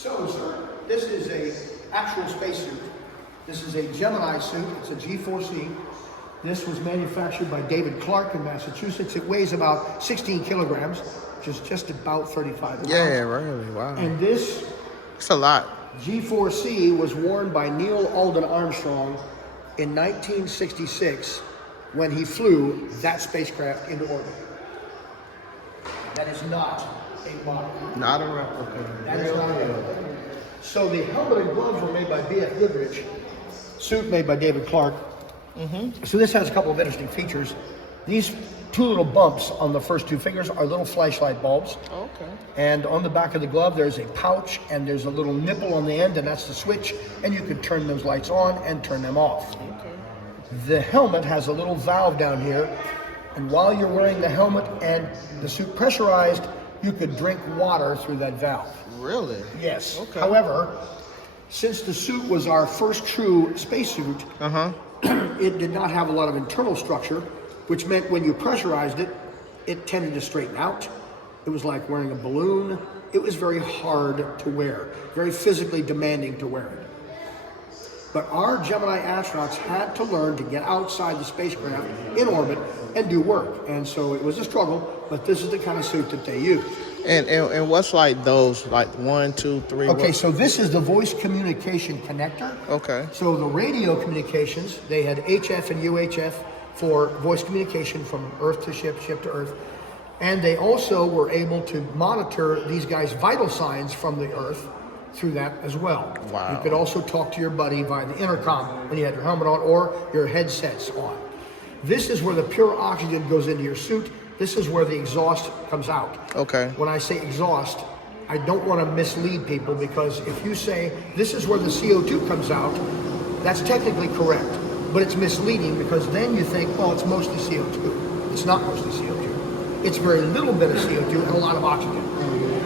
So, sir, this is a actual spacesuit. This is a Gemini suit. It's a G4C. This was manufactured by David Clark in Massachusetts. It weighs about 16 kilograms, which is just about 35 pounds. Yeah, really, wow. And this it's a lot. G4C was worn by Neil Armstrong in 1966 when he flew that spacecraft into orbit. That is not a model. Not a replica. That is not a replica. So the helmet and gloves were made by B.F. Goodrich, suit made by David Clark. So this has a couple of interesting features. These two little bumps on the first two fingers are little flashlight bulbs. Okay. And on the back of the glove, there's a pouch and there's a little nipple on the end, and that's the switch. And you can turn those lights on and turn them off. Okay. The helmet has a little valve down here. And while you're wearing the helmet and the suit pressurized, you could drink water through that valve. Really? Yes. Okay. However, since the suit was our first true spacesuit, it did not have a lot of internal structure, which meant when you pressurized it, it tended to straighten out. It was like wearing a balloon. It was very hard to wear, very physically demanding to wear it. But our Gemini astronauts had to learn to get outside the spacecraft in orbit and do work. And so it was a struggle, but this is the kind of suit that they use. And what's like those, like 1, 2, 3? Okay, so this is the voice communication connector. Okay. So the radio communications, they had HF and UHF for voice communication from Earth to ship, ship to Earth. And they also were able to monitor these guys' vital signs from the Earth through that as well. Wow. You could also talk to your buddy via the intercom when you had your helmet on or your headsets on. This is where the pure oxygen goes into your suit. This is where the exhaust comes out. Okay. When I say exhaust, I don't want to mislead people, because if you say this is where the CO2 comes out, that's technically correct, but it's misleading, because then you think, well, it's mostly CO2. It's not mostly CO2. It's very little bit of CO2 and a lot of oxygen.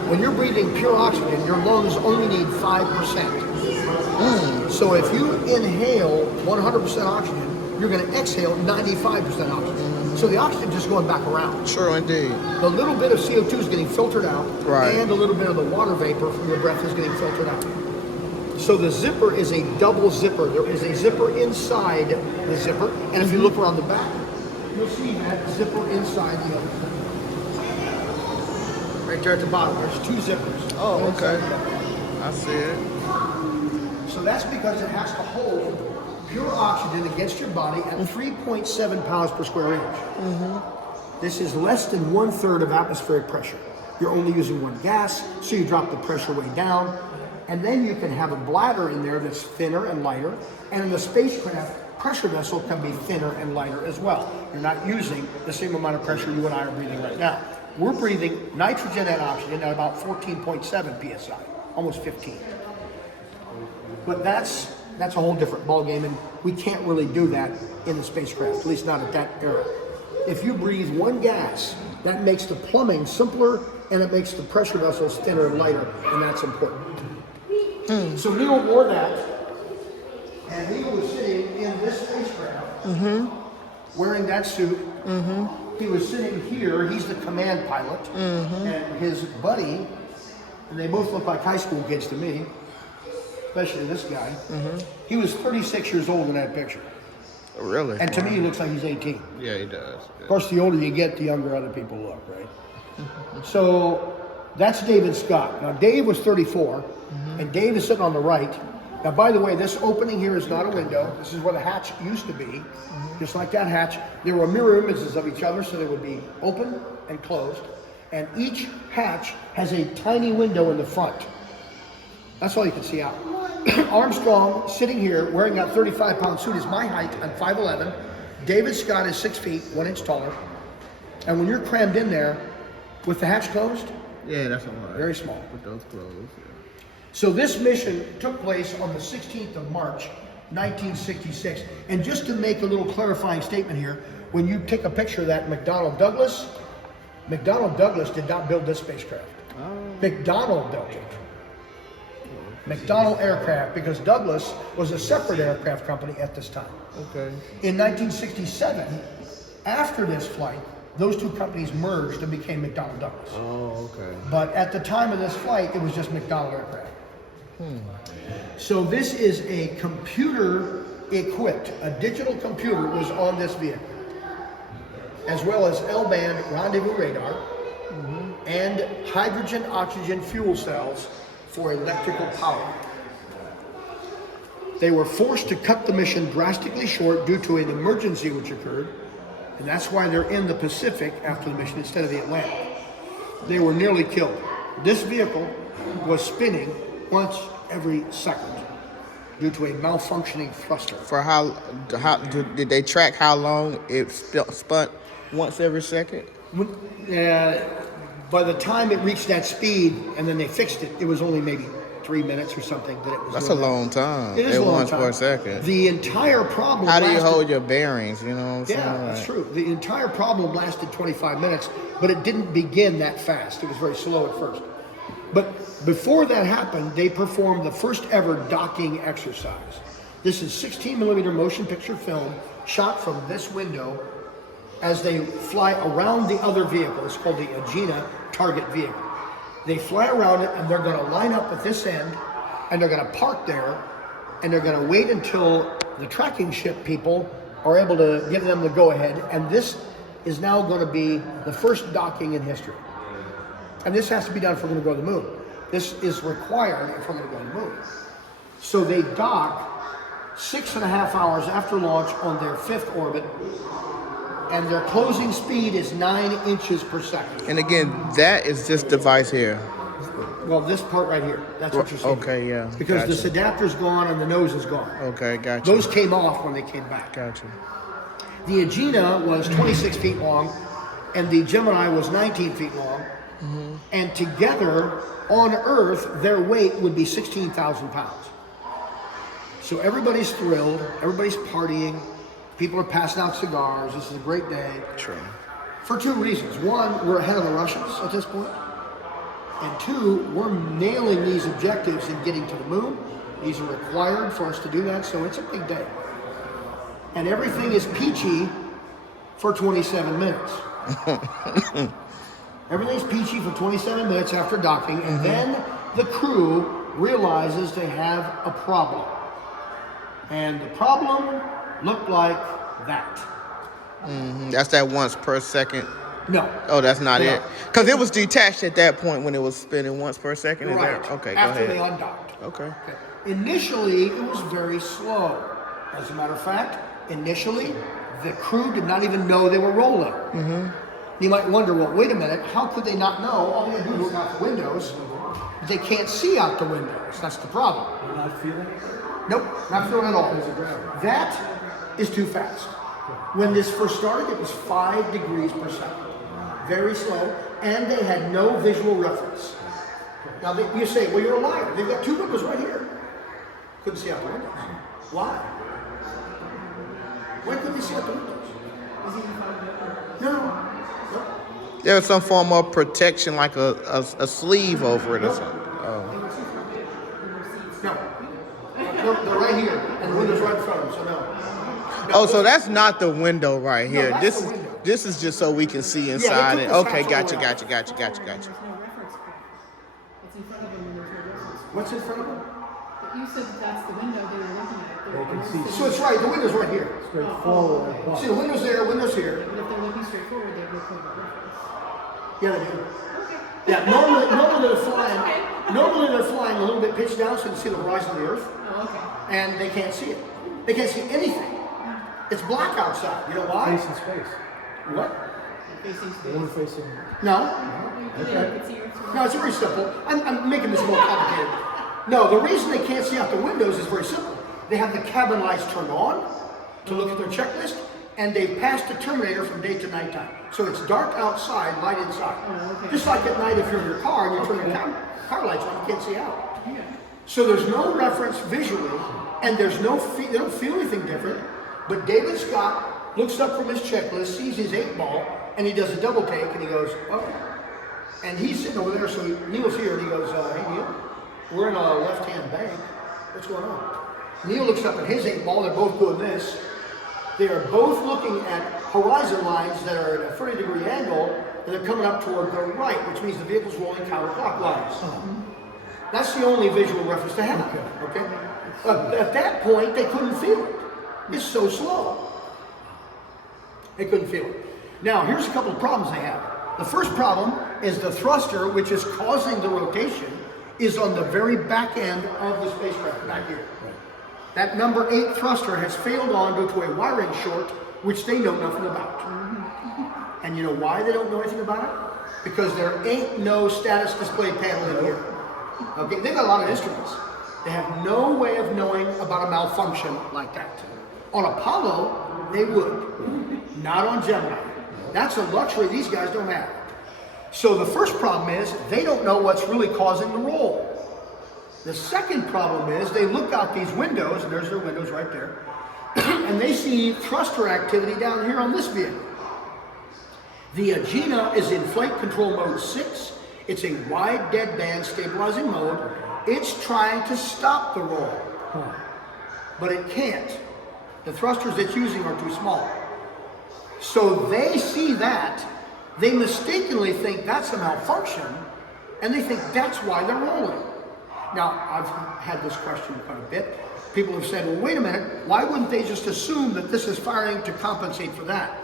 When you're breathing pure oxygen, your lungs only need 5%. So if you inhale 100% oxygen, you're going to exhale 95% oxygen. So the oxygen just going back around. Sure, indeed. The little bit of CO2 is getting filtered out, right, and a little bit of the water vapor from your breath is getting filtered out. So the zipper is a double zipper. There is a zipper inside the zipper, and if you look around the back, you'll see that zipper inside the other. Right there at the bottom, there's two zippers. Oh, okay. I see it. So that's because it has to hold pure oxygen against your body at 3.7 pounds per square inch. This is less than 1/3 of atmospheric pressure. You're only using one gas, so you drop the pressure way down. And then you can have a bladder in there that's thinner and lighter. And in the spacecraft, pressure vessel can be thinner and lighter as well. You're not using the same amount of pressure you and I are breathing right now. We're breathing nitrogen and oxygen at about 14.7 psi, almost 15. But that's a whole different ballgame, and we can't really do that in the spacecraft, at least not at that era. If you breathe one gas, that makes the plumbing simpler, and it makes the pressure vessels thinner and lighter, and that's important. So Neil wore that, and Neil was sitting in this spacecraft, wearing that suit. He was sitting here. He's the command pilot, and his buddy, and they both look like high school kids to me, especially this guy. He was 36 years old in that picture. Really? And to me, he looks like he's 18. Yeah, he does. Of course, the older you get, the younger other people look, right? So that's David Scott. Now, Dave was 34, and Dave is sitting on the right. Now, by the way, this opening here is not a window. This is where the hatch used to be. Just like that hatch, there were mirror images of each other, so they would be open and closed. And each hatch has a tiny window in the front. That's all you can see out. Armstrong, sitting here, wearing that 35-pound suit, is my height. I'm 5'11". David Scott is 6 feet, 1 inch taller. And when you're crammed in there, with the hatch closed, Yeah, that's a lot. very small. With those clothes. So this mission took place on the 16th of March, 1966. And just to make a little clarifying statement here, when you take a picture of that McDonnell Douglas did not build this spacecraft. McDonnell built it. McDonnell Aircraft, because Douglas was a separate aircraft company at this time. Okay. In 1967, after this flight, those two companies merged and became McDonnell Douglas. Oh, okay. But at the time of this flight, it was just McDonnell Aircraft. So this is a computer equipped, a digital computer was on this vehicle, as well as L-band rendezvous radar and hydrogen-oxygen fuel cells for electrical power. They were forced to cut the mission drastically short due to an emergency which occurred, and that's why they're in the Pacific after the mission instead of the Atlantic. They were nearly killed. This vehicle was spinning once every second due to a malfunctioning thruster. For how did they track how long it spun once every second? By the time it reached that speed and then they fixed it, it was only maybe 3 minutes or something that it was. That's a long time. It is a long once time. per second. The entire problem. How do you hold your bearings? You know what I'm saying? Yeah, that's true. The entire problem lasted 25 minutes, but it didn't begin that fast. It was very slow at first. But before that happened, they performed the first ever docking exercise. This is 16 millimeter motion picture film shot from this window as they fly around the other vehicle. It's called the Gemini target vehicle. They fly around it and they're going to line up at this end and they're going to park there and they're going to wait until the tracking ship people are able to give them the go ahead. And this is now going to be the first docking in history. And this has to be done if we're going to go to the moon. This is required if we're going to go to the moon. So they dock 6.5 hours after launch on their 5th orbit, and their closing speed is 9 inches per second. And again, that is this device here. Well, this part right here, that's what you're seeing. Okay, yeah. Because gotcha. this adapter's gone and the nose is gone. Okay, gotcha. Those came off when they came back. Gotcha. The Agena was 26 feet long, and the Gemini was 19 feet long. And together, on Earth, their weight would be 16,000 pounds. So everybody's thrilled, everybody's partying, people are passing out cigars, this is a great day. True. For 2 reasons. One, we're ahead of the Russians at this point. And 2, we're nailing these objectives and getting to the moon. These are required for us to do that, so it's a big day. And everything is peachy for 27 minutes. Everything's peachy for 27 minutes after docking, and then the crew realizes they have a problem. And the problem looked like that. That's that once per second. No. Oh, that's not No. it. Because it was detached at that point when it was spinning once per second. Is Right. that okay? After go they ahead. undocked. Okay. Initially, it was very slow. As a matter of fact, initially, the crew did not even know they were rolling. You might wonder, well, wait a minute, how could they not know? All they do is look out the windows. They can't see out the windows. That's the problem. You're not feeling it? Nope, not feeling at all. That is too fast. When this first started, it was 5 degrees per second. Very slow, and they had no visual reference. Now, you say, well, you're a liar. They've got 2 windows right here. Couldn't see out the windows. Why? Why couldn't they see out the windows? No. There was some form of protection, like a sleeve over it or something. No. They're right here, and the window's right in front of them, so no. Oh, so that's not the window right No, here. that's This the is window. this is just so we can see inside took it. the Okay, facts gotcha. all the way out. There's no reference point. It's in front of them and there's no reference point. What's in front of them? But you said that that's the window they were looking at. They can see. So it's right, the window's right here. Straightforward. See, the window's there, window's here. But if they're looking straight forward, they have no point of reference. Yeah, they do. Okay. Yeah, normally they're flying. Okay. Normally they're flying a little bit pitched down so you can see the horizon of the Earth, Oh, okay. and they can't see it. They can't see anything. It's black outside. You know why? Facing space. What? Facing The one space. facing. No. You could see Earth's No, it's very simple. I'm making this more complicated. No, the reason they can't see out the windows is very simple. They have the cabin lights turned on to look at their checklist, and they've passed the terminator from day to nighttime. So it's dark outside, light inside. Oh, okay. Just like at night if you're in your car and you turn the car lights on, you can't see out. So there's no reference visually, and there's no they don't feel anything different. But David Scott looks up from his checklist, sees his 8-ball, and he does a double take, and he goes, oh. And he's sitting over there, so Neil's here, and he goes, hey Neil, we're in a left-hand bank. What's going on? Neil looks up at his 8-ball, they're both doing this. They are both looking at horizon lines that are at a 30-degree angle, and they're coming up toward the right, which means the vehicle's rolling counterclockwise. That's the only visual reference to have. Okay. At that point, they couldn't feel it. It's so slow. They couldn't feel it. Now, here's a couple of problems they have. The first problem is the thruster, which is causing the rotation, is on the very back end of the spacecraft, back here. That number 8 thruster has failed on due to a wiring short, which they know nothing about. And you know why they don't know anything about it? Because there ain't no status display panel in here. Okay, they got a lot of instruments. They have no way of knowing about a malfunction like that. On Apollo, they would. Not on Gemini. That's a luxury these guys don't have. So the first problem is they don't know what's really causing the roll. The second problem is they look out these windows, and there's their windows right there, and they see thruster activity down here on this vehicle. The Agena is in flight control mode 6. It's a wide deadband stabilizing mode. It's trying to stop the roll, but it can't. The thrusters it's using are too small. So they see that, they mistakenly think that's a malfunction, and they think that's why they're rolling. Now, I've had this question quite a bit. People have said, well, wait a minute, why wouldn't they just assume that this is firing to compensate for that?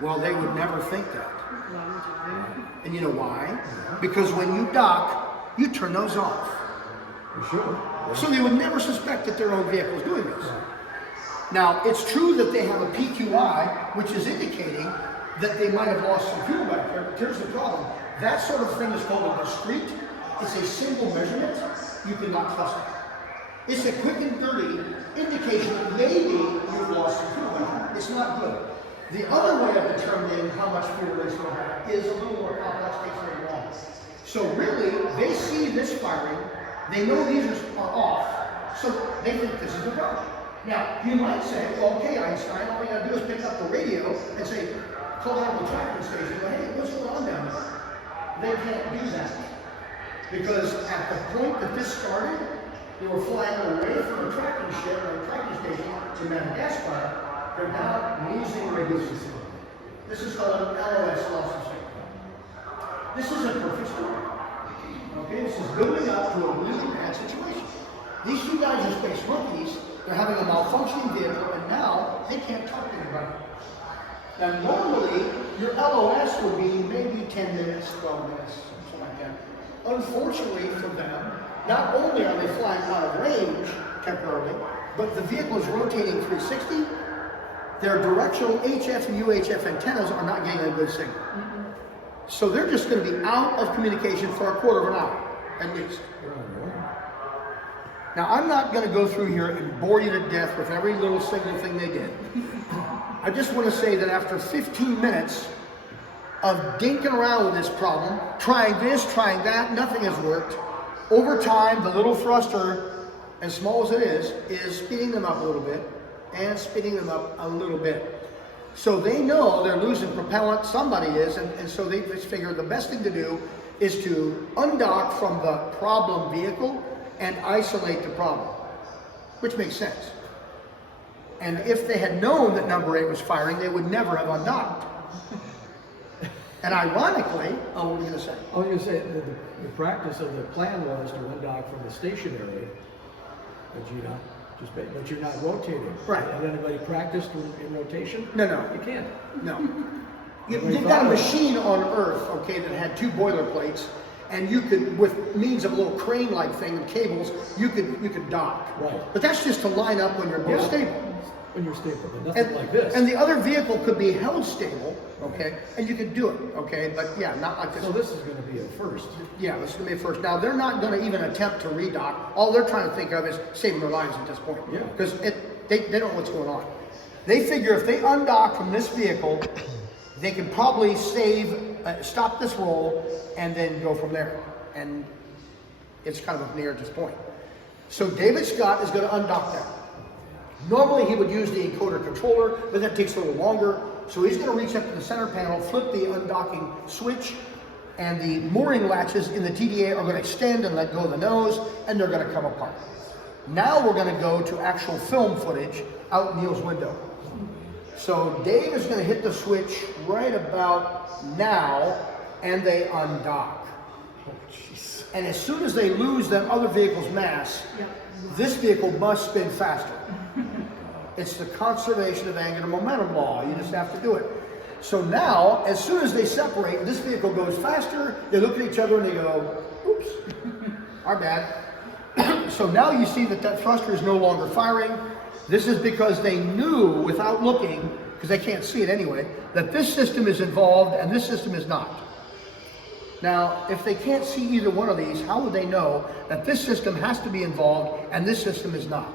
Well, they would never think that. And you know why? Because when you dock, you turn those off. Sure. So they would never suspect that their own vehicle is doing this. Now, it's true that they have a PQI, which is indicating that they might have lost some fuel back there, but here's the problem. That sort of thing is called a discrete. It's a single measurement. You cannot trust it. It's a quick and dirty indication that maybe you've lost some fuel back there. It's not good. The other way of determining how much fuel they still have is a little more complex, takes very long. So really, they see this firing, they know these are off, so they think this is a problem. Now, you might say, well, okay, Einstein, all you gotta do is pick up the radio and say, call out the tracking station, go, hey, what's going on down there? They can't do that. Because at the point that this started, they were flying away from a tracking ship or a tracking station to Madagascar. They're now losing radio signal. This is called an LOS, loss of signal. This is a perfect story. Okay, this is building up to a really bad situation. These two guys are space monkeys. They're having a malfunctioning vehicle, and now they can't talk to anybody. Now, normally, your LOS would be maybe 10 minutes, 12 minutes, something like that. Unfortunately for them, not only are they flying out of range temporarily, but the vehicle is rotating 360. Their directional HF and UHF antennas are not getting a good signal. So they're just going to be out of communication for a quarter of an hour, at least. Now, I'm not going to go through here and bore you to death with every little single thing they did. I just want to say that after 15 minutes of dinking around with this problem, trying this, trying that, nothing has worked. Over time, the little thruster, as small as it is speeding them up a little bit and speeding them up a little bit. So they know they're losing propellant, somebody is, and so they just figure the best thing to do is to undock from the problem vehicle and isolate the problem, which makes sense. And if they had known that number 8 was firing, they would never have undocked. And ironically, what were you going to say? I was going to say the practice of the plan was to undock from the stationary Agena, but you're not rotating. Right. Have anybody practiced in rotation? No. You can't. No. You've got a machine on Earth, okay, that had 2 boiler plates, and you could, with means of a little crane-like thing and cables, you could dock. Right. But that's just to line up when you're both stable. When you're stable, but nothing like this. And the other vehicle could be held stable, okay, and you could do it, okay, but yeah, not like this. So this is going to be a first. Yeah, this is going to be a first. Now, they're not going to even attempt to redock. All they're trying to think of is saving their lives at this point. Yeah. Because they don't know what's going on. They figure if they undock from this vehicle, they can probably stop this roll, and then go from there. And it's kind of near at this point. So David Scott is going to undock that. Normally he would use the encoder controller, but that takes a little longer. So he's going to reach up to the center panel, flip the undocking switch, and the mooring latches in the TDA are going to extend and let go of the nose, and they're going to come apart. Now we're going to go to actual film footage out Neil's window. So Dave is going to hit the switch right about now, and they undock. Oh, jeez. And as soon as they lose that other vehicle's mass, Yep. this vehicle must spin faster. It's the conservation of angular momentum law. You just have to do it. So now, as soon as they separate, this vehicle goes faster, they look at each other and they go, oops, our bad. So now you see that that thruster is no longer firing. This is because they knew without looking, because they can't see it anyway, that this system is involved and this system is not. Now, if they can't see either one of these, how would they know that this system has to be involved and this system is not?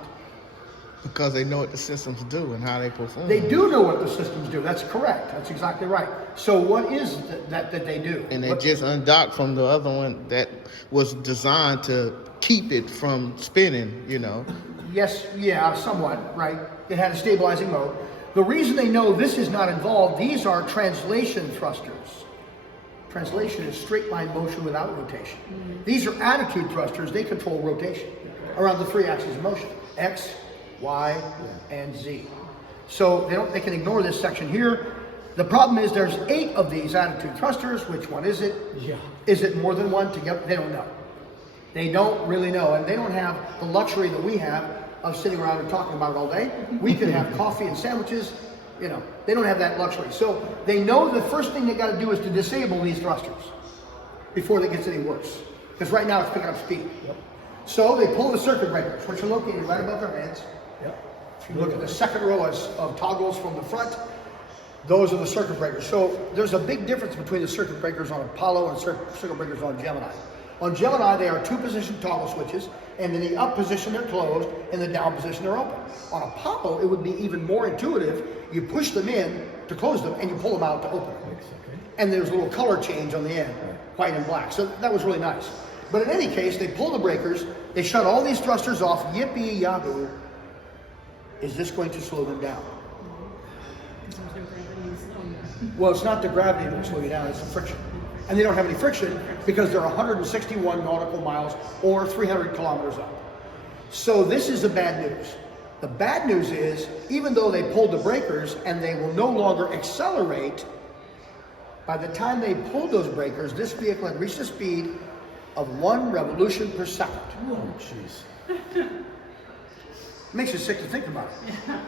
Because they know what the systems do and how they perform. They do know what the systems do. That's correct. That's exactly right. So what is that they do? And they just undocked from the other one that was designed to keep it from spinning, you know. Yes, yeah, somewhat, right. It had a stabilizing mode. The reason they know this is not involved, these are translation thrusters. Translation is straight line motion without rotation. These are attitude thrusters. They control rotation around the three axes of motion, X, Y, and Z. So they can ignore this section here. The problem is there's 8 of these attitude thrusters. Which one is it? Yeah. Is it more than one together? They don't know. They don't really know, and they don't have the luxury that we have of sitting around and talking about it all day. We could have coffee and sandwiches. You know, they don't have that luxury. So they know the first thing they got to do is to disable these thrusters before it gets any worse. Because right now it's picking up speed. Yep. So they pull the circuit breakers, which are located right above their heads. Yep. If you look at the second row of toggles from the front, those are the circuit breakers. So there's a big difference between the circuit breakers on Apollo and circuit breakers on Gemini. On Gemini, they are 2-position toggle switches, and in the up position they're closed, and the down position they're open. On Apollo, it would be even more intuitive. You push them in to close them, and you pull them out to open them. Okay. And there's a little color change on the end, white and black. So that was really nice. But in any case, they pull the breakers, they shut all these thrusters off, yippee yahoo. Is this going to slow them down? Because there's no gravity in slowing down. Well, it's not the gravity that will slow you down, it's the friction. And they don't have any friction because they're 161 nautical miles or 300 kilometers up. So this is the bad news. The bad news is, even though they pulled the breakers and they will no longer accelerate, by the time they pulled those breakers, this vehicle had reached a speed of 1 revolution per second. Oh, jeez. Makes you sick to think about it.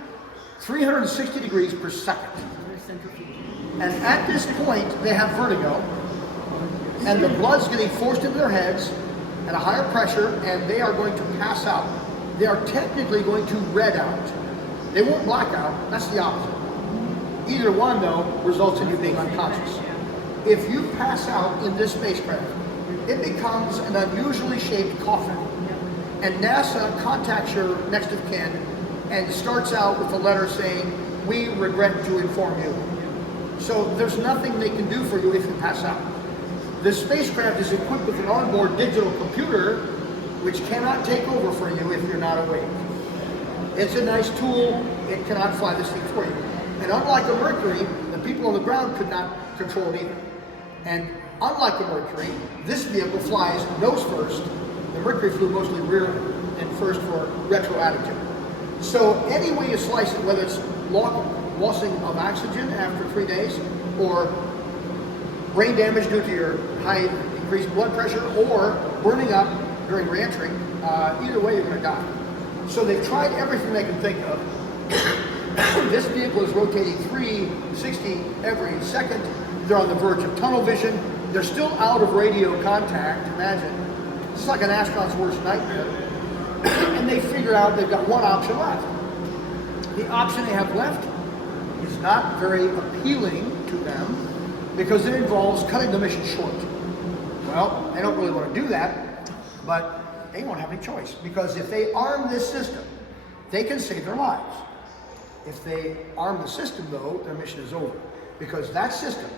360 degrees per second. There's centrifuge. And at this point, they have vertigo, and the blood's getting forced into their heads at a higher pressure, and they are going to pass out. They are technically going to red out. They won't black out. That's the opposite. Either one, though, results in you being unconscious. If you pass out in this spacecraft, it becomes an unusually shaped coffin. And NASA contacts your next of kin and starts out with a letter saying, "We regret to inform you." So there's nothing they can do for you if you pass out. This spacecraft is equipped with an onboard digital computer which cannot take over for you if you're not awake. It's a nice tool. It cannot fly this thing for you. And unlike a Mercury, the people on the ground could not control it either. And unlike a Mercury, this vehicle flies nose first. The Mercury flew mostly rear and first for retro attitude. So any way you slice it, whether it's lossing of oxygen after 3 days, or brain damage due to your high increased blood pressure, or burning up during reentry, either way you're going to die. So they've tried everything they can think of. This vehicle is rotating 360 every second. They're on the verge of tunnel vision. They're still out of radio contact. Imagine. It's like an astronaut's worst nightmare. And they figure out they've got one option left. The option they have left is not very appealing to them because it involves cutting the mission short. Well, they don't really want to do that, but they won't have any choice, because if they arm this system, they can save their lives. If they arm the system, though, their mission is over, because that system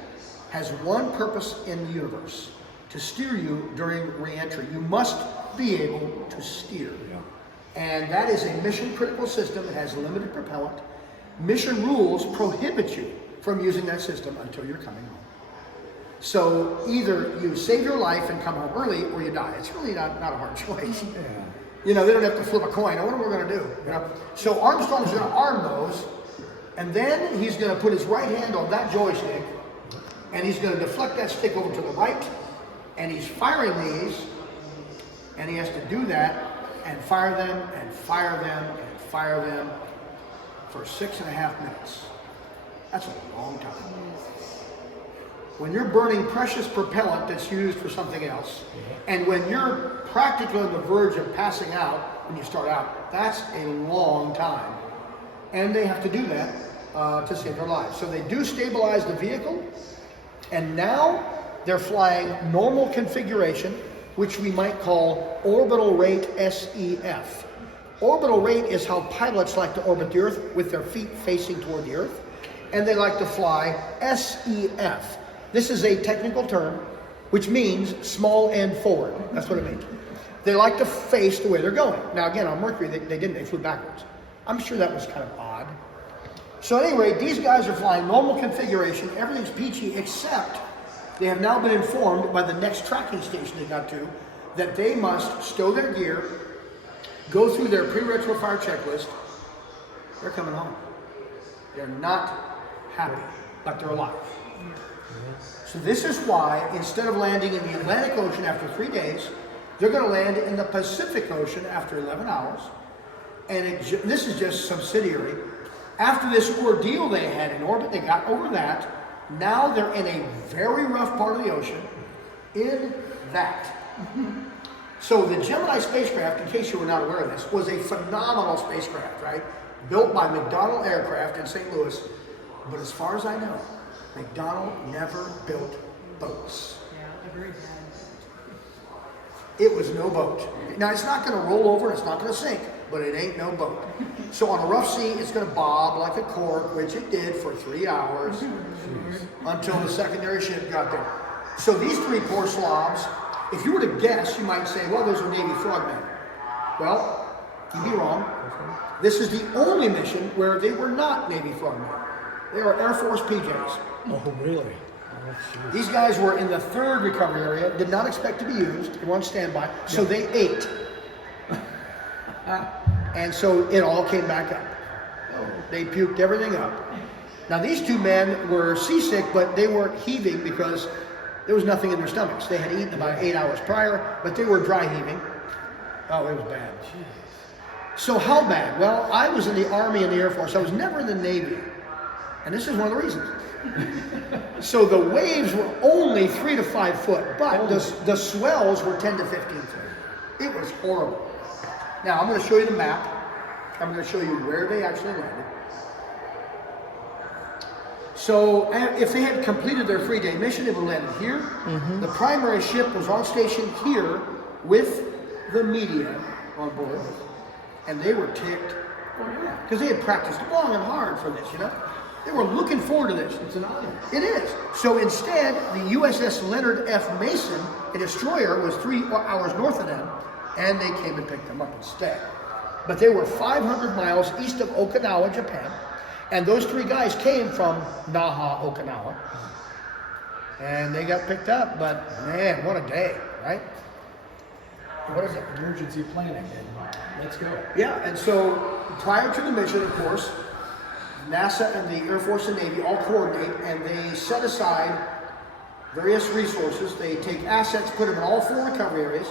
has one purpose in the universe: to steer you during re-entry. You must be able to steer. And that is a mission critical system. It has limited propellant. Mission rules prohibit you from using that system until you're coming home. So either you save your life and come home early, or you die. It's really not a hard choice. Yeah. You know, they don't have to flip a coin. What are we going to do? You know? So Armstrong's going to arm those, and then he's going to put his right hand on that joystick, and he's going to deflect that stick over to the right, And he's firing these, and he has to do that and fire them and fire them and fire them for 6.5 minutes. That's a long time. When you're burning precious propellant that's used for something else, and when you're practically on the verge of passing out when you start out, that's a long time. And they have to do that to save their lives. So they do stabilize the vehicle, and now they're flying normal configuration, which we might call orbital rate SEF. Orbital rate is how pilots like to orbit the Earth with their feet facing toward the Earth, and they like to fly SEF. This is a technical term, which means small end forward. That's what it means. They like to face the way they're going. Now again, on Mercury, they didn't, they flew backwards. I'm sure that was kind of odd. So at any rate, these guys are flying normal configuration, everything's peachy, except they have now been informed by the next tracking station they got to that they must stow their gear, go through their pre-retro fire checklist. They're coming home. They're not happy, but they're alive. So this is why, instead of landing in the Atlantic Ocean after 3 days, they're going to land in the Pacific Ocean after 11 hours. And this is just subsidiary. After this ordeal they had in orbit, they got over that. Now they're in a very rough part of the ocean, in that. So the Gemini spacecraft, in case you were not aware of this, was a phenomenal spacecraft, right? Built by McDonnell Aircraft in St. Louis. But as far as I know, McDonnell never built boats. Yeah, they're very bad. It was no boat. Now it's not going to roll over, it's not going to sink, but it ain't no boat. So on a rough sea, it's going to bob like a cork, which it did for 3 hours until the secondary ship got there. So these three poor slobs, if you were to guess, you might say, well, those are Navy frogmen. Well, you'd be wrong. This is the only mission where they were not Navy frogmen. They were Air Force PJs. Oh, really? These guys were in the third recovery area, did not expect to be used, they were on standby, so they ate. And so it all came back up. They puked everything up. Now these two men were seasick, but they weren't heaving because there was nothing in their stomachs. They had eaten about 8 hours prior, but they were dry heaving. Oh, it was bad. So how bad? Well, I was in the Army and the Air Force. I was never in the Navy. And this is one of the reasons. So the waves were only 3 to 5 foot, but the swells were 10 to 15 feet. It was horrible. Now I'm going to show you the map. I'm going to show you where they actually landed. So if they had completed their 3-day mission, they would have landed here. The primary ship was on station here with the media on board. And they were ticked. Because they had practiced long and hard for this, you know. They were looking forward to this. It's an honor. It is. So instead, the USS Leonard F. Mason, a destroyer, was 3 hours north of them, and they came and picked them up instead. But they were 500 miles east of Okinawa, Japan, and those 3 guys came from Naha, Okinawa, and they got picked up. But man, what a day, right? What is it? Emergency planning. Let's go. Yeah, and so prior to the mission, of course, NASA and the Air Force and Navy all coordinate, and they set aside various resources. They take assets, put them in all 4 recovery areas.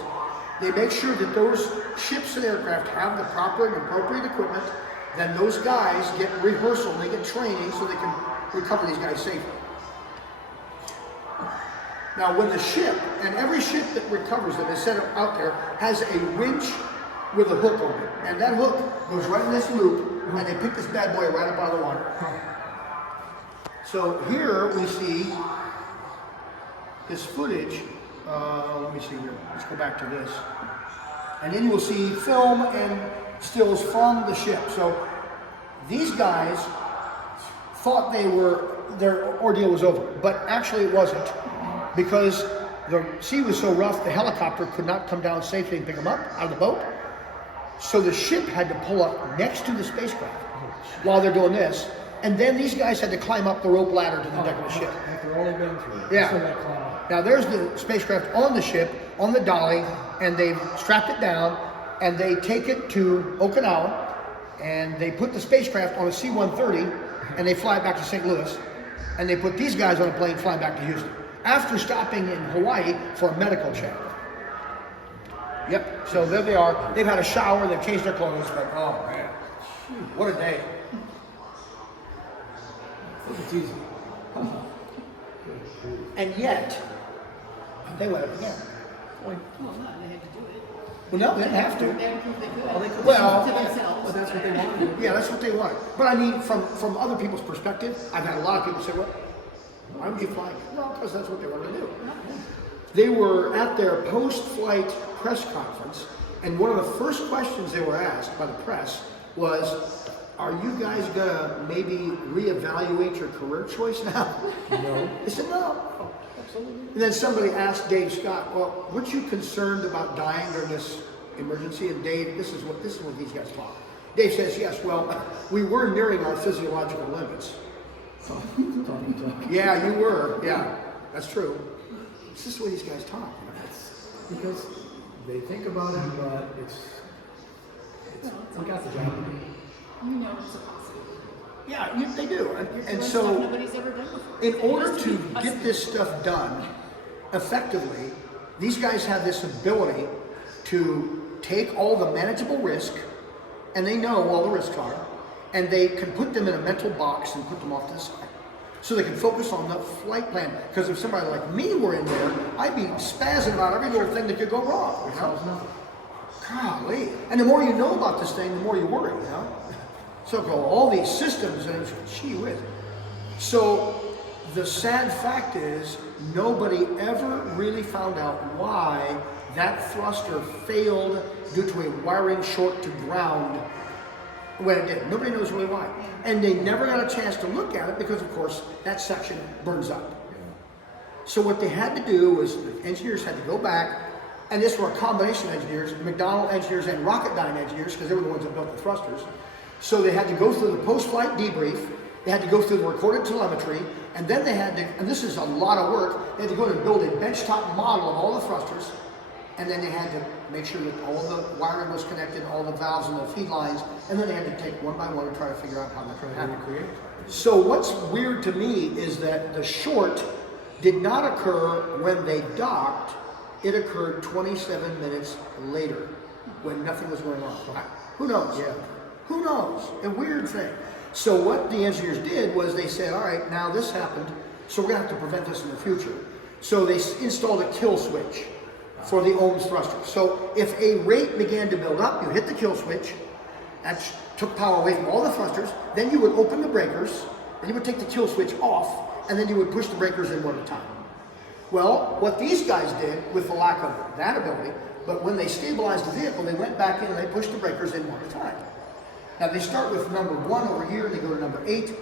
They make sure that those ships and aircraft have the proper and appropriate equipment. Then those guys get rehearsal, they get training so they can recover these guys safely. Now when the ship, and every ship that recovers them is set up out there, has a winch with a hook on it. And that hook goes right in this loop, and they pick this bad boy right up out of the water. So here we see this footage. Let me see here. Let's go back to this. And then we'll see film and stills from the ship. So these guys thought their ordeal was over, but actually it wasn't, because the sea was so rough the helicopter could not come down safely and pick them up out of the boat. So the ship had to pull up next to the spacecraft while they're doing this. And then these guys had to climb up the rope ladder to the deck of the ship. After all they've been through. Yeah. Now there's the spacecraft on the ship, on the dolly, and they've strapped it down, and they take it to Okinawa, and they put the spacecraft on a C-130, and they fly it back to St. Louis, and they put these guys on a plane flying back to Houston. after stopping in Hawaii for a medical check. Yep, so there they are. They've had a shower, they've changed their clothes, but oh man, what a day. It's easy. And yet, they went up again. Well, no, they had to do it. Well, no, they didn't have to. They had to prove they could. Well, they could. Well, To themselves. But that's what they wanted to do. Yeah, that's what they want. But I mean, from other people's perspective, I've had a lot of people say, well, why would you fly? Well, because that's what they wanted to do. They were at their post-flight press conference, and one of the first questions they were asked by the press was, are you guys gonna maybe reevaluate your career choice now? No. They said no. And then somebody asked Dave Scott, well, weren't you concerned about dying during this emergency? And Dave, this is what these guys talk. Dave says, yes, well, we were nearing our physiological limits. Talk. Yeah, you were. Yeah, that's true. This is the way these guys talk. Because they think about it, but it's we got the job. You know it's a possibility. Yeah, they do. And Stuff so, nobody's ever done before. in It order has to be get possible. this stuff done effectively, these guys have this ability to take all the manageable risk, and they know all the risks are, and they can put them in a mental box and put them off to the side. So they can focus on the flight plan. Because if somebody like me were in there, I'd be spazzing about every little thing that could go wrong. You know? Golly. And the more you know about this thing, the more you worry, you know? So go all these systems, and it's, gee whiz. So the sad fact is, nobody ever really found out why that thruster failed due to a wiring short to ground when it did. Nobody knows really why. And they never got a chance to look at it because, of course, that section burns up. So what they had to do was, the engineers had to go back, and this were a combination of engineers, McDonnell engineers and Rocketdyne engineers, because they were the ones that built the thrusters. So they had to go through the post-flight debrief, they had to go through the recorded telemetry, and then they had to, and this is a lot of work, they had to go and build a benchtop model of all the thrusters, and then they had to make sure that all the wiring was connected, all the valves and the feed lines, and then they had to take one by one and try to figure out how that could happen. So what's weird to me is that the short did not occur when they docked, it occurred 27 minutes later when nothing was going on. Who knows? Yeah. Who knows? A weird thing. So what the engineers did was they said, all right, now this happened, so we're gonna have to prevent this in the future. So they installed a kill switch for the ohms thruster. So if a rate began to build up, you hit the kill switch, that took power away from all the thrusters, then you would open the breakers, and you would take the kill switch off, and then you would push the breakers in one at a time. Well, what these guys did with the lack of that ability, but when they stabilized the vehicle, they went back in and they pushed the breakers in one at a time. Now they start with number 1 over here, and they go to number 8.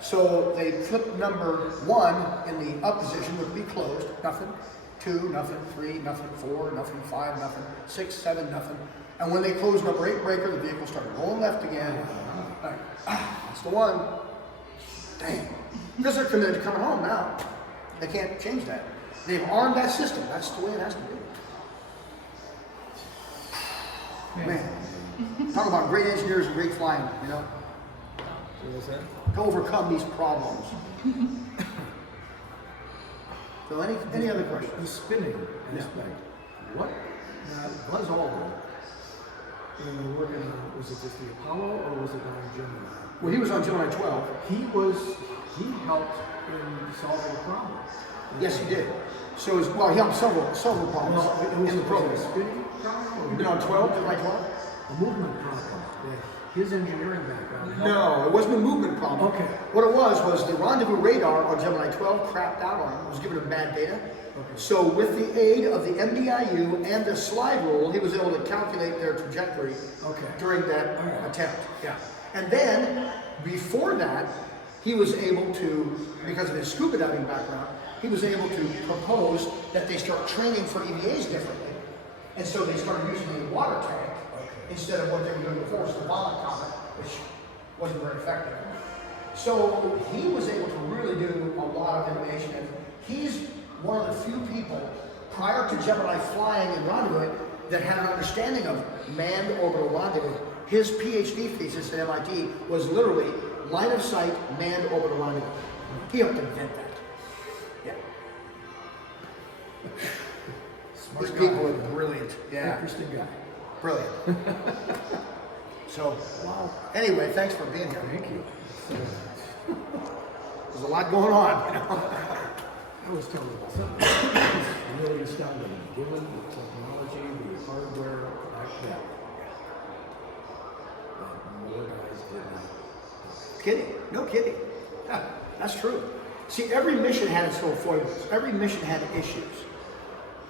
So they flip number 1 in the up position, would be closed, nothing. 2, nothing. 3, nothing. 4, nothing. 5, nothing. 6, 7, nothing. And when they close number 8 breaker, the vehicle started rolling left again. Like, that's the one. Dang. Because they're committed to coming home now. They can't change that. They've armed that system. That's the way it has to be. Man. Talk about great engineers and great flying, you know? To overcome these problems. So any other questions? The spinning aspect. What Buzz Aldrin, when we were working on, was it just the Apollo or was it on Gemini? Well, he was on Gemini 12. He helped in solving the problem. Yes, he did. So well, he helped several problems Well, it was in the program. a spinning problem? You've been on 12, Gemini 12? A movement problem. His engineering background. No, it wasn't a movement problem. Okay. What it was the rendezvous radar on Gemini 12 crapped out on him. It was giving him bad data. Okay. So with the aid of the MDIU and the slide rule, he was able to calculate their trajectory during that attempt. Yeah. And then, before that, he was able to, because of his scuba diving background, he was able to propose that they start training for EVAs differently. And so they started using a water tank instead of what they were doing before, was the vomit comet, which wasn't very effective. So he was able to really do a lot of innovation. And he's one of the few people prior to Gemini flying and rendezvousing that had an understanding of manned orbital rendezvous. His PhD thesis at MIT was literally line of sight manned orbital rendezvous. He helped invent that. Yeah. These people are brilliant. Yeah, Interesting guy. brilliant. So, anyway, thanks for being here. Thank you. There's a lot going on, you know. I was telling you something. It's really astounding. Given the technology, the hardware back then, that more guys did not. Kidding. No kidding. Yeah, that's true. See, every mission had its little foibles. Every mission had issues.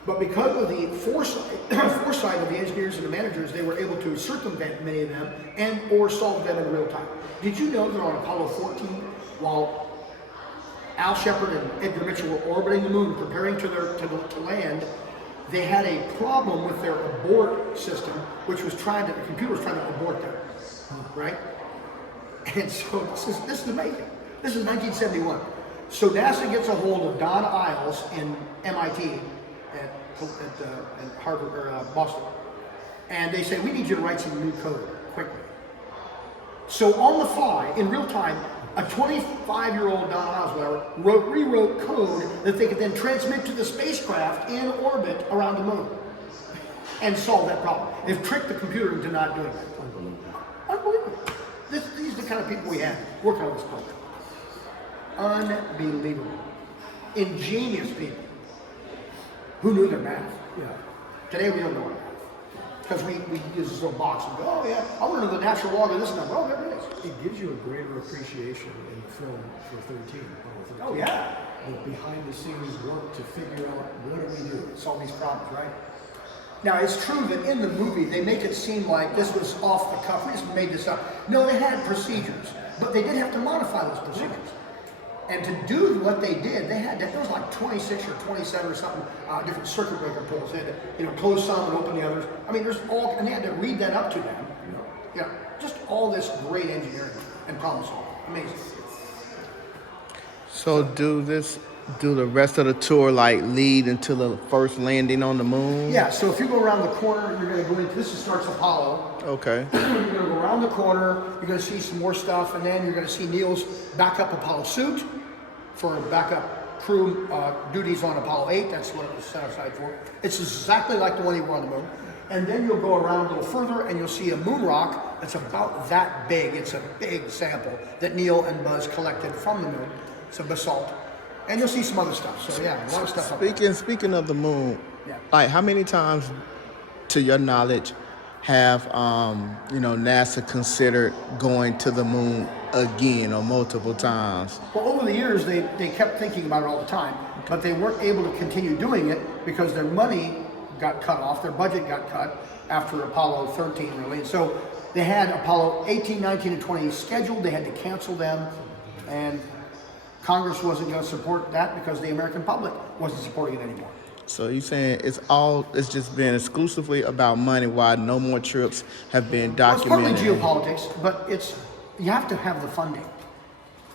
But because of the foresight of the engineers and the managers, they were able to circumvent many of them and or solve them in real time. Did you know that on Apollo 14, while Al Shepard and Edgar Mitchell were orbiting the moon, preparing to land, they had a problem with their abort system, which was the computer was trying to abort them, right? And so this is amazing. This is 1971. So NASA gets a hold of Don Iles in MIT at Harvard or Boston, and they say, we need you to write some new code quickly. So on the fly, in real time, a 25-year-old Don Iles, whatever, rewrote code that they could then transmit to the spacecraft in orbit around the moon and solve that problem. They've tricked the computer into not doing that. Unbelievable. These are the kind of people we have working on this program. Unbelievable. Ingenious people who knew their math. Yeah. Today we don't know our math. Because we use this little box and go, oh yeah, I want to know the natural log of this number. Oh, there it is. It gives you a greater appreciation in the film for 13. Oh yeah. The behind the scenes work to figure out what do we do. Solve these problems, right? Now, it's true that in the movie, they make it seem like this was off the cuff. We just made this up. No, they had procedures, but they did have to modify those procedures. And to do what they did, there was like 26 or 27 or something different circuit breaker pulls. They had to, close some and open the others. I mean, and they had to read that up to them. Just all this great engineering and problem solving. Amazing. So do the rest of the tour like lead into the first landing on the moon? Yeah, so if you go around the corner, you're going to go into, starts Apollo. Okay. You're going to go around the corner, you're going to see some more stuff, and then you're going to see Neil's backup Apollo suit for backup crew duties on Apollo 8. That's what it was set aside for. It's exactly like the one he wore on the moon. And then you'll go around a little further and you'll see a moon rock that's about that big. It's a big sample that Neil and Buzz collected from the moon. It's a basalt. And you'll see some other stuff. So yeah, a lot of stuff up there. Speaking of the moon, Yeah. like how many times, to your knowledge, have NASA considered going to the moon again or multiple times? Well, over the years, they kept thinking about it all the time, but they weren't able to continue doing it because their money got cut off, their budget got cut after Apollo 13, really. And so they had Apollo 18, 19, and 20 scheduled. They had to cancel them, and Congress wasn't going to support that because the American public wasn't supporting it anymore. So you're saying it's just been exclusively about money, why no more trips have been documented? Well, it's partly geopolitics, but you have to have the funding.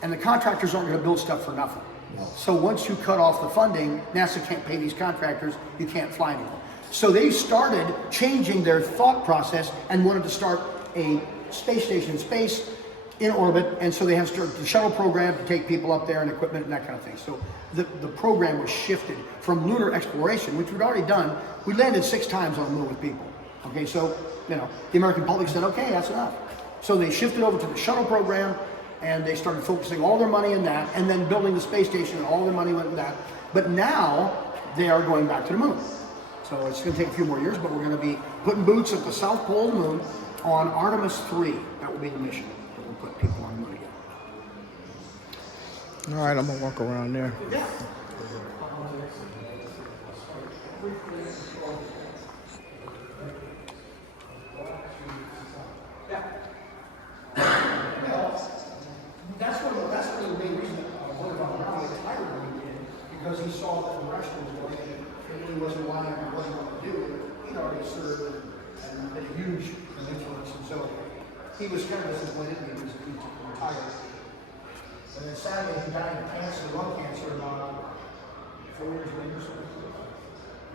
And the contractors aren't going to build stuff for nothing. No. So once you cut off the funding, NASA can't pay these contractors, you can't fly anymore. So they started changing their thought process and wanted to start a space station in space, in orbit, and so they had to start the shuttle program to take people up there and equipment and that kind of thing. So the program was shifted from lunar exploration, which we'd already done. We landed 6 times on the moon with people. Okay, so the American public said, okay, that's enough. So they shifted over to the shuttle program, and they started focusing all their money in that, and then building the space station, and all their money went in that. But now they are going back to the moon. So it's going to take a few more years, but we're going to be putting boots at the South Pole of the moon on Artemis 3. That will be the mission. Put people on the moon again. All right, I'm gonna walk around there. Yeah. That's one of the main reasons one of our Raleigh tired when we did, because he saw that the Russian was going in, and he wasn't lying, he wasn't going to do it. He'd already served and been a huge influence, and so he was kind of disappointed. He was retired. And then sadly, he died of cancer, lung cancer, about 4 years later.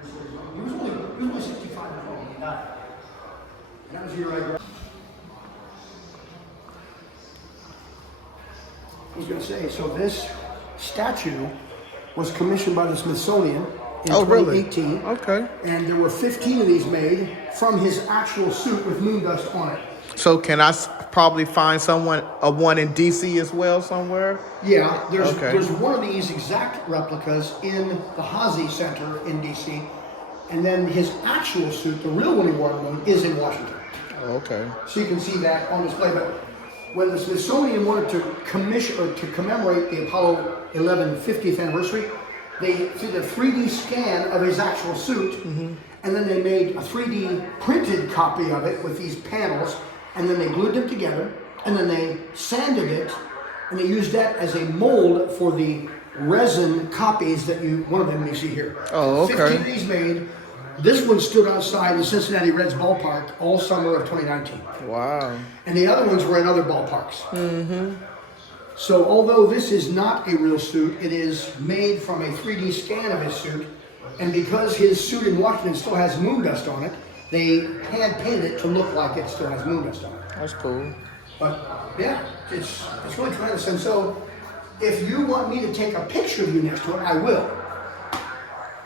He was only 65 years old when he died. And that was your right. I was going to say, so this statue was commissioned by the Smithsonian in Oh, really? 2018. Okay. And there were 15 of these made from his actual suit with moon dust on it. So can I probably find one in DC as well somewhere? Yeah, Okay. there's one of these exact replicas in the Hazy Center in DC, and then his actual suit, the real one he wore on the moon, is in Washington. Okay. So you can see that on display. But when the Smithsonian wanted to commission or to commemorate the Apollo 11 50th anniversary, they did a 3D scan of his actual suit, and then they made a 3D printed copy of it with these panels, and then they glued them together, and then they sanded it, and they used that as a mold for the resin copies that one of them you see here. Oh, okay. 15 of these made. This one stood outside the Cincinnati Reds ballpark all summer of 2019. Wow. And the other ones were in other ballparks. So although this is not a real suit, it is made from a 3D scan of his suit. And because his suit in Washington still has moon dust on it, they hand painted it to look like it still has moon dust on it. That's cool. But yeah, it's really tremendous. And so if you want me to take a picture of you next to it, I will.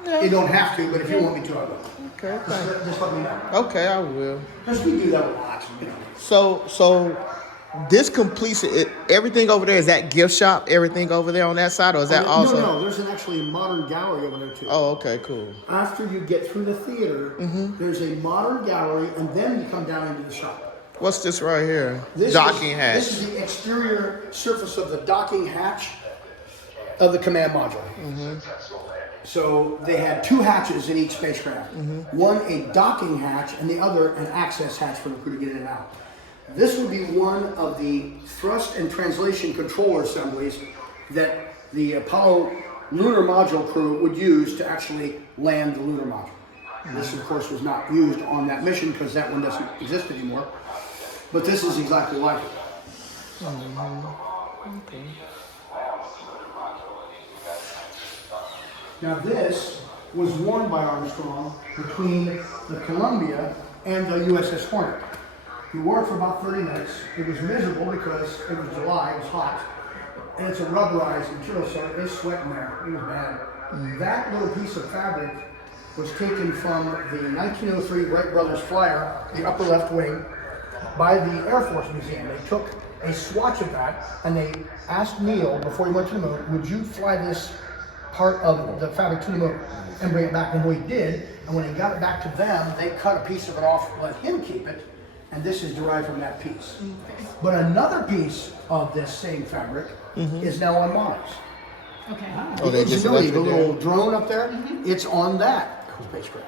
Yeah. You don't have to, but if you want me to, I will. Okay. Thanks. Just let me know. Okay, I will. Because we do that a lot, you know. So this completes it. Everything over there, is that gift shop? Everything over there on that side, or is that also? No, there's actually a modern gallery over there too. Oh, okay, cool. After you get through the theater, there's a modern gallery, and then you come down into the shop. What's this right here? This Docking hatch. This is the exterior surface of the docking hatch of the command module. So they had two hatches in each spacecraft. One a docking hatch, and the other an access hatch for the crew to get in and out. This would be one of the thrust and translation controller assemblies that the Apollo lunar module crew would use to actually land the lunar module. This, of course, was not used on that mission because that one doesn't exist anymore. But this is exactly like it. Okay. Now this was worn by Armstrong between the Columbia and the USS Hornet. He wore it for about 30 minutes. It was miserable because it was July, it was hot, and it's a rubberized material, so they sweat in there. It was bad. That little piece of fabric was taken from the 1903 Wright Brothers flyer, the upper left wing, by the Air Force Museum. They took a swatch of that and they asked Neil, before he went to the moon, would you fly this part of the fabric to the moon and bring it back? And he did, and when he got it back to them, they cut a piece of it off, let him keep it, and this is derived from that piece. But another piece of this same fabric is now on Mars. Okay. Oh, they just Ingenuity, left the it little there. drone up there, it's on that spacecraft.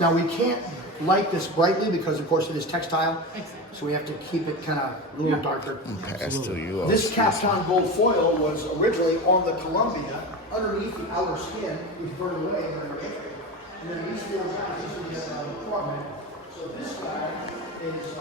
Now we can't light this brightly because, of course, it is textile, Exactly. so we have to keep it kind of a little darker. Pass to you. This Kapton gold foil was originally on the Columbia underneath the outer skin, which burned away during the history. And then these four guys, this is the department. So this guy is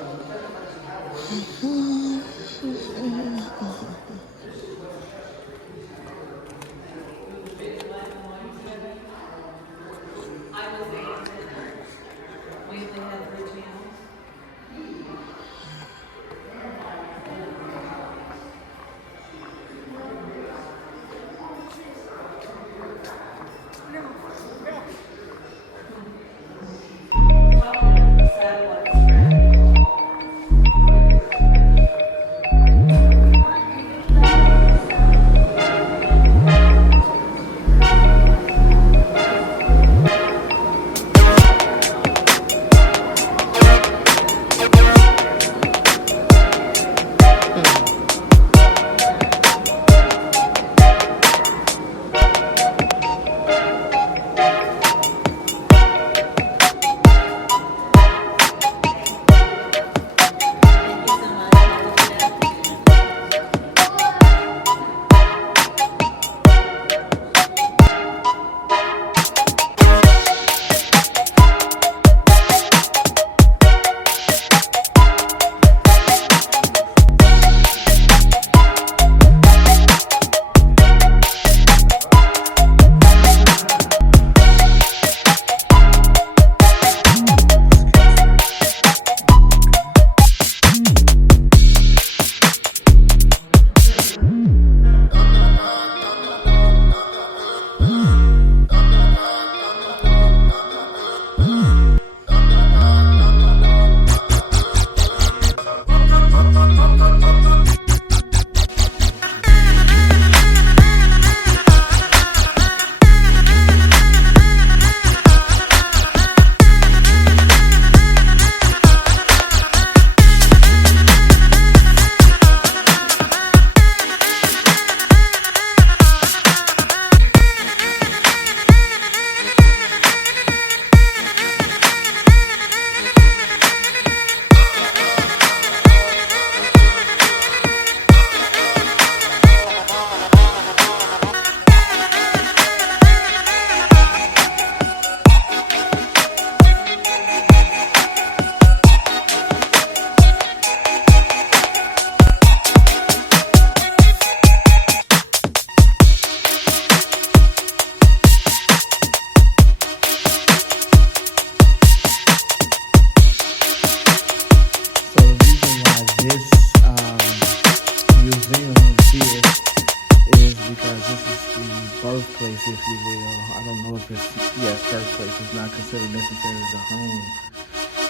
this is the birthplace, if you will. I don't know if it's, yes, birthplace is not considered necessarily the home,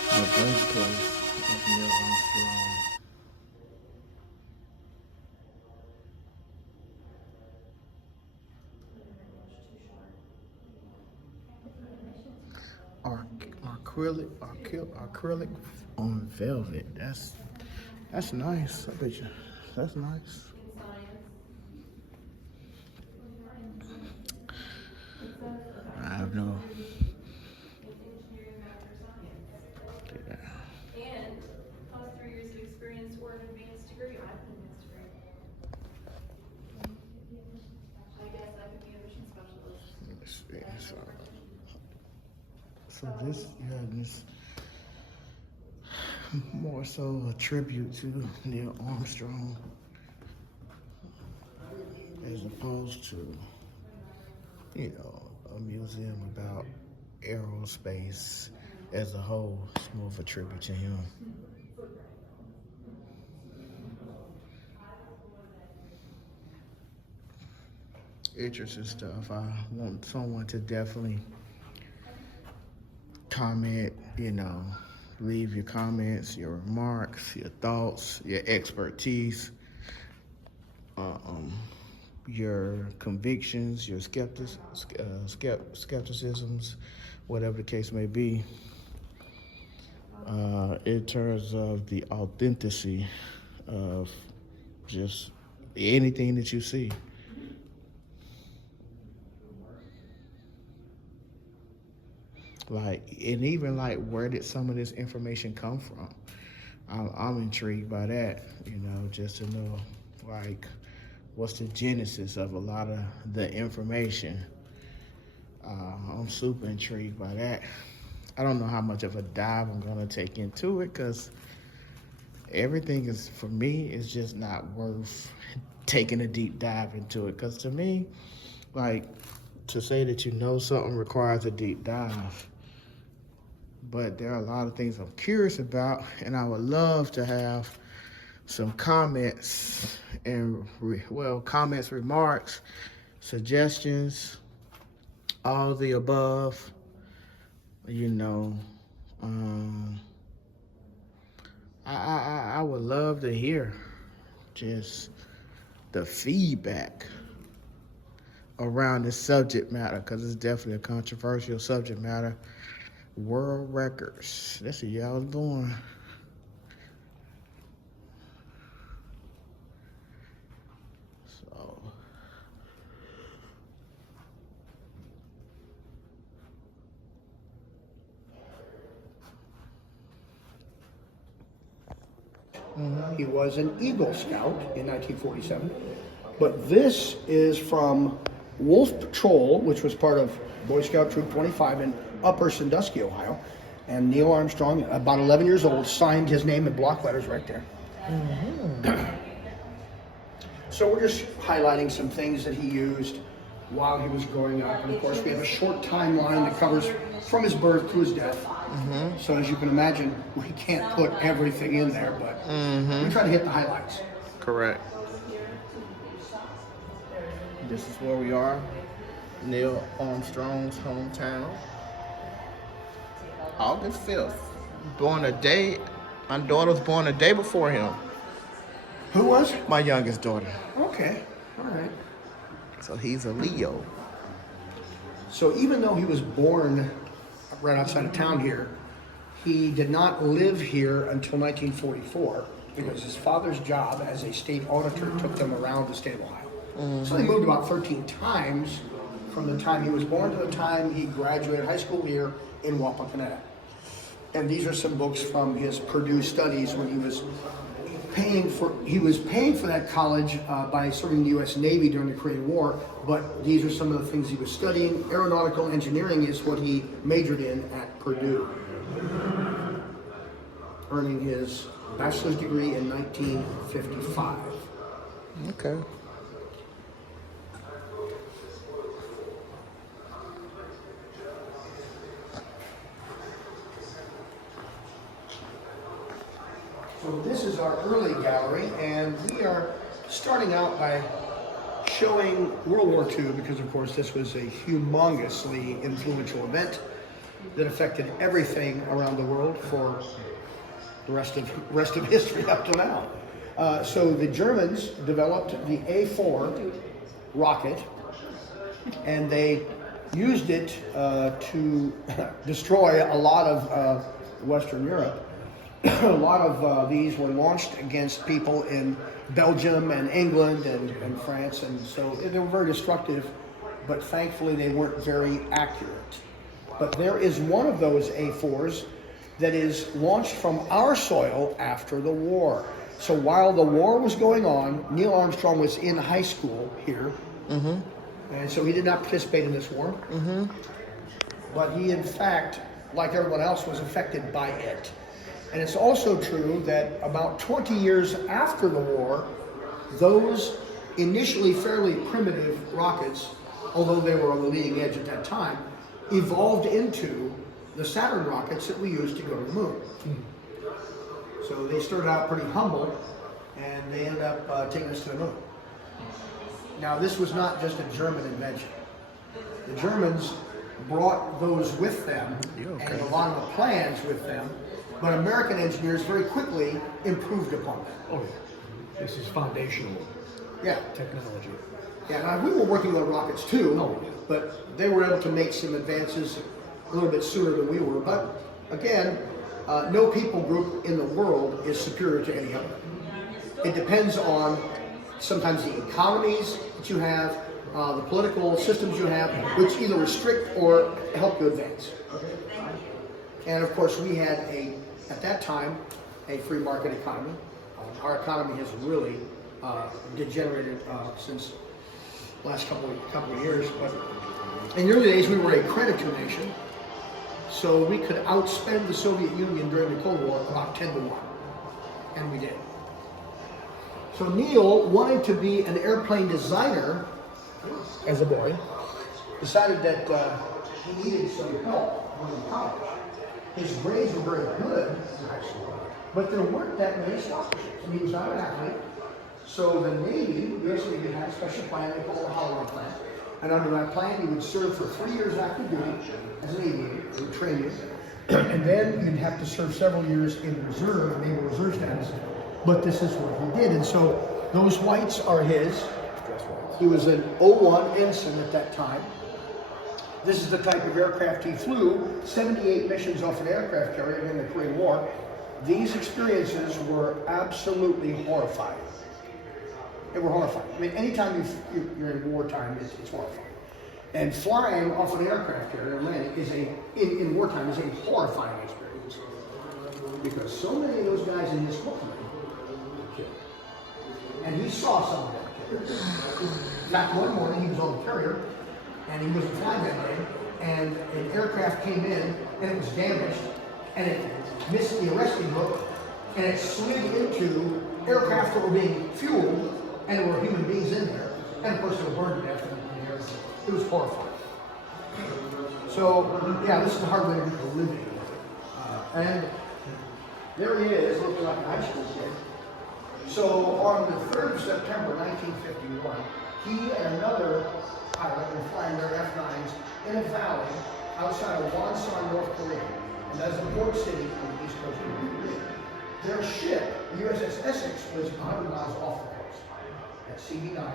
but birthplace of Neil Armstrong. Acrylic on velvet. That's nice. I bet you. That's nice. I have no. Yeah. And plus 3 years of experience or an advanced degree. I have an advanced degree. I guess I could be a mission specialist. Let's see. So this, yeah, this more so a tribute to Neil Armstrong as opposed to, you know, a museum about aerospace as a whole. It's more of a tribute to him. Interesting stuff. I want someone to definitely comment, you know, leave your comments, your remarks, your thoughts, your expertise, your convictions, your skepticisms, whatever the case may be, in terms of the authenticity of just anything that you see. Like, and even like, where did some of this information come from? I'm intrigued by that, you know, just to know, like, what's the genesis of a lot of the information. I'm super intrigued by that. I don't know how much of a dive I'm gonna take into it, because everything is, for me, is just not worth taking a deep dive into it. Because to me, like, to say that you know something requires a deep dive. But there are a lot of things I'm curious about, and I would love to have some comments and, comments, remarks, suggestions, all the above, you know. I would love to hear just the feedback around this subject matter, because it's definitely a controversial subject matter. World records. That's the year I was born. So. He was an Eagle Scout in 1947. But this is from Wolf Patrol, which was part of Boy Scout Troop 25 in Upper Sandusky, Ohio. And Neil Armstrong, about 11 years old, signed his name in block letters right there. So we're just highlighting some things that he used while he was growing up. And of course, we have a short timeline that covers from his birth to his death. So as you can imagine, we can't put everything in there, but we try to hit the highlights. Correct. This is where we are. Neil Armstrong's hometown. August 5th. Born a day. My daughter was born a day before him. Who was? My youngest daughter. Okay, all right. So he's a Leo. So even though he was born right outside of town here, he did not live here until 1944 because his father's job as a state auditor took them around the state of Ohio. So they moved about 13 times from the time he was born to the time he graduated high school here in Wapakoneta. And these are some books from his Purdue studies when he was paying for that college by serving in the U.S. Navy during the Korean War, but these are some of the things he was studying. Aeronautical engineering is what he majored in at Purdue, earning his bachelor's degree in 1955. Okay. So this is our early gallery, and we are starting out by showing World War II because, of course, this was a humongously influential event that affected everything around the world for the rest of history up to now. So the Germans developed the A4 rocket, and they used it to destroy a lot of Western Europe. A lot of these were launched against people in Belgium and England and France, and so they were very destructive, but thankfully they weren't very accurate. But there is one of those A4s that is launched from our soil after the war. So while the war was going on, Neil Armstrong was in high school here, and so he did not participate in this war. But he, in fact, like everyone else, was affected by it. And it's also true that about 20 years after the war, those initially fairly primitive rockets, although they were on the leading edge at that time, evolved into the Saturn rockets that we used to go to the moon. So they started out pretty humble, and they ended up taking us to the moon. Now, this was not just a German invention. The Germans brought those with them, and a lot of the plans with them, but American engineers very quickly improved upon that. Oh yeah, this is foundational technology. Yeah, now we were working on rockets too, Oh, yeah. but they were able to make some advances a little bit sooner than we were. But again, no people group in the world is superior to any other. It depends on sometimes the economies that you have, the political systems you have, which either restrict or help you advance. And of course, we had at that time, a free market economy. Our economy has really degenerated since the last couple of years. But in the early days, we were a creditor nation, so we could outspend the Soviet Union during the Cold War about 10 to 1, and we did. So Neil, wanting to be an airplane designer as a boy, decided that he needed some help going to college. His grades were very good in high school, but there weren't that many scholarships, and he was not an athlete. So the Navy, U.S. Navy, had a special plan they called the Holloway Plan, and under that plan, you would serve for 3 years active duty as an aviator. They would train you, and then you'd have to serve several years in reserve, Naval Reserve status. But this is what he did, and so those whites are his. He was an 01 ensign at that time. This is the type of aircraft he flew, 78 missions off an aircraft carrier during the Korean War. These experiences were absolutely horrifying. They were horrifying. I mean, anytime you're in wartime, it's horrifying. And flying off an aircraft carrier and landing is in wartime is a horrifying experience. Because so many of those guys in this booklet were killed. And he saw some of them killed. In fact, one morning he was on the carrier, and he wasn't flying that day, and an aircraft came in, and it was damaged, and it missed the arresting hook, and it slid into aircraft that were being fueled, and there were human beings in there, and of course they were burned to death in the air. It was horrifying. So, yeah, this is a hard way to make a living. And there he is, looking like a high school kid. So, on the 3rd of September, 1951, he and another pilot were flying their F-9s in a valley outside of Wonsan, North Korea. And that's a port city on the east coast of North Korea. Their ship, the USS Essex, was 100 miles off the coast at CV9.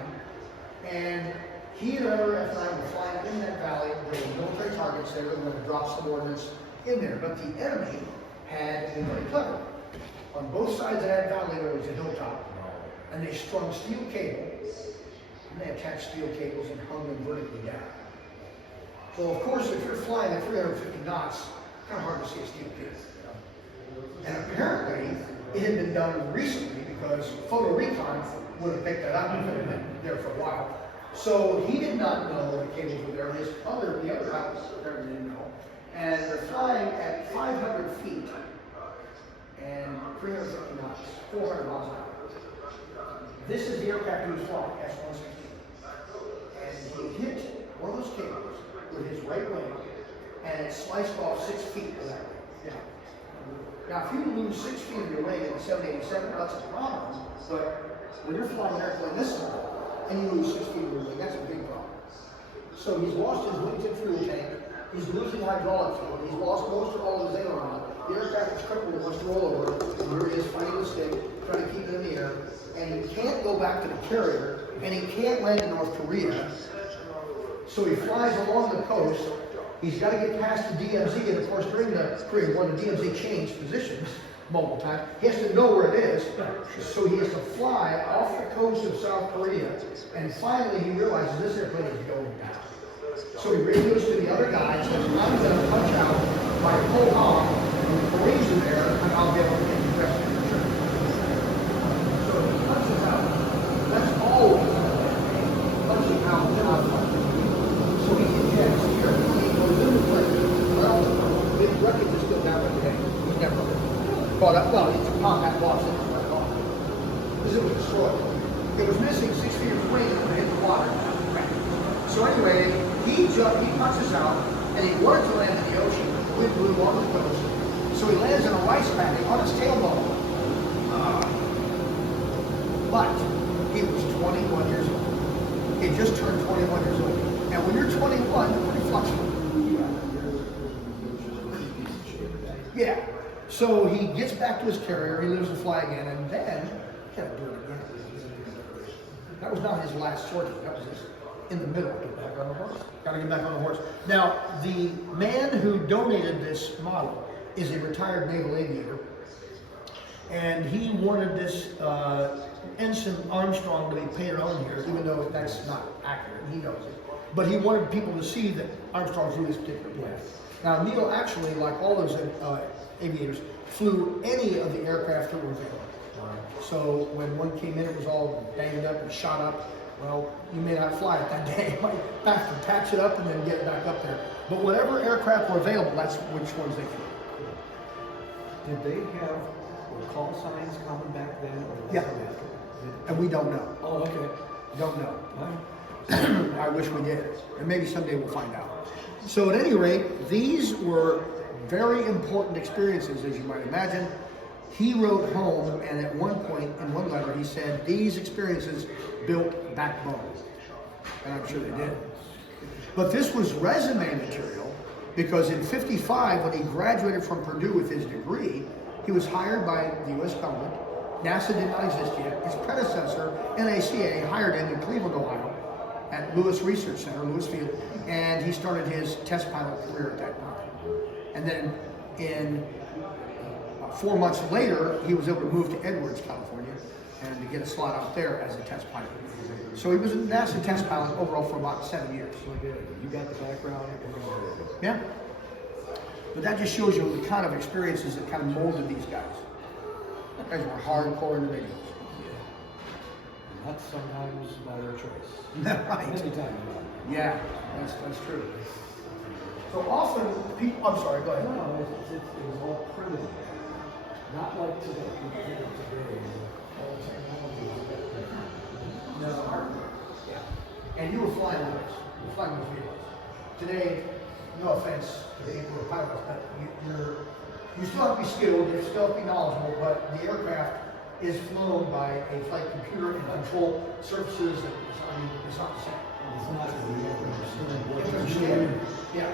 And he and another F-9 were flying in that valley. There were military targets there. They were going to drop some ordnance in there. But the enemy had been very clever. On both sides of that valley, there was a hilltop. And they strung steel cables. And they attached steel cables and hung them vertically down. So, of course, if you're flying at 350 knots, it's kind of hard to see a steel cable. And apparently, it had been done recently because photo recon would have picked that up and it had been there for a while. So he did not know the cables were there. The other pilots apparently didn't know. And they're flying at 500 feet and 350 knots, 400 miles an hour. This is the aircraft he was flying, S-116. And he hit one of those cables with his right wing, and it sliced off 6 feet of that wing. Now, if you lose 6 feet of your wing in 787, that's a problem, but when you're flying an airplane this small, and you lose 6 feet of wing. That's a big problem. So he's lost his wingtip fuel tank. He's losing hydraulic fluid. He's lost most or all of his aileron. The aircraft is crippled and wants to roll over. And here he is fighting the stick, trying to keep it in the air. And he can't go back to the carrier, and he can't land in North Korea. So he flies along the coast. He's got to get past the DMZ, and of course during the Korean War, the DMZ changed positions multiple times. He has to know where it is, so he has to fly off the coast of South Korea, and finally he realizes this airplane is going down. So he radios to the other guy and says, I'm going to punch out my whole arm, and the Koreans are there, and I'll be able to get the rest of the trip. So he punches out. That's all punching out without punching. So he ejects here. He goes in the plane. Well, the wreckage is still down today. He's never caught up. Well, it's a combat loss. Because it was destroyed. It was missing 6 feet of wing and it hit the water. So anyway, he punches out and he wanted to land in the ocean. The wind blew on the coast. So he lands in a rice paddy on his tailbone. But he was 21 years old. He just turned 21 years old. And when you're 21, you're pretty flexible. Yeah. So he gets back to his carrier, he lives to fly again, and then he had to do it again. That was not his last sortie, that was his in the middle. Get back on the horse. Gotta get back on the horse. Now, the man who donated this model is a retired naval aviator, and he wanted this Ensign Armstrong to be painted on here, even though that's not accurate, he knows it. But he wanted people to see that Armstrong flew this particular plane. Now, Neil actually, like all those aviators, flew any of the aircraft that were available. So when one came in, it was all banged up and shot up. Well, you may not fly it that day. You might have to patch it up and then get it back up there. But whatever aircraft were available, that's which ones they flew. Did they have call signs common back then? Or Yeah. And we don't know. Oh, okay. Don't know. I wish we did. And maybe someday we'll find out. So at any rate, these were very important experiences, as you might imagine. He wrote home, and at one point in one letter, he said, these experiences built backbone. And I'm sure they did. But this was resume material, because in '55, when he graduated from Purdue with his degree, he was hired by the U.S. government. NASA did not exist yet. His predecessor, NACA, hired him in Cleveland, Ohio, at Lewis Research Center, Lewis Field, and he started his test pilot career at that time. And then in 4 months later, he was able to move to Edwards, California, and to get a slot out there as a test pilot. So he was a NASA test pilot overall for about 7 years. You got the background. Yeah. But that just shows you the kind of experiences that kind of molded these guys. These guys were hardcore individuals. Not sometimes by their choice. Right. Many times not. Yeah, that's true. So often people, I'm sorry, go ahead. No, it was all primitive. Not like today. People think of today, all the technology is better. No. Yeah. And you were flying with us. You were flying with vehicles. Today, no offense to the people who are pilots, but you still have to be skilled, you still have to be knowledgeable, but the aircraft is flown by a flight computer and control surfaces that it's not the same. It's not that we don't understand what It's you're understanding. doing. Yeah.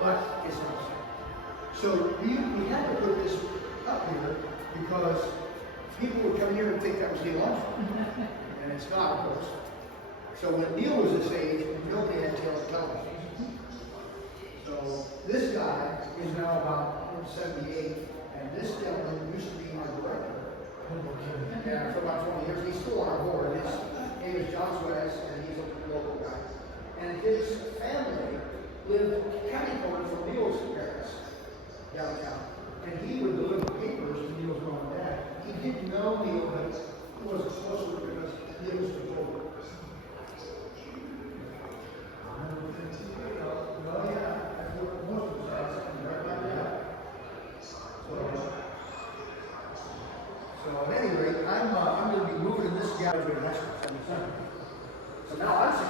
But it's not the same. So we had to put this up here because people would come here and think that was Neil Armstrong. And it's not, of course. So when Neil was this age, nobody had television. So this guy is now about 78, and this gentleman used to be my director. Yeah, for about 20 years. He's still on our board. His name is John Suez, and he's a local guy. And his family lived county corner from Neil's parents downtown. And he would deliver papers to Neil's mom and dad. He didn't know Neil, but he wasn't supposed to because Neil was the older. Well, yeah, that's what most of us say, right like that. So at any rate, I'm going to be moving in this gallery next one. So now I'm 65.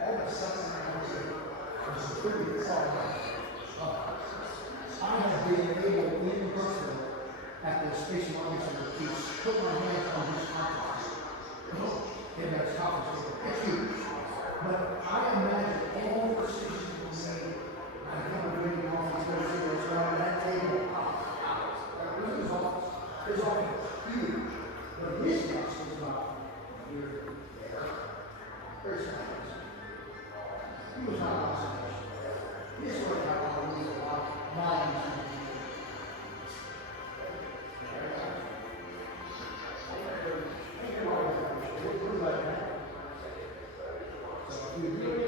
All that stuff in my house is pretty far away. I have been able in person at the Space Launch Center to put my hands on his contract. Very smart. He was not a conservation. He just worked out how to use a lot of minds. So if you really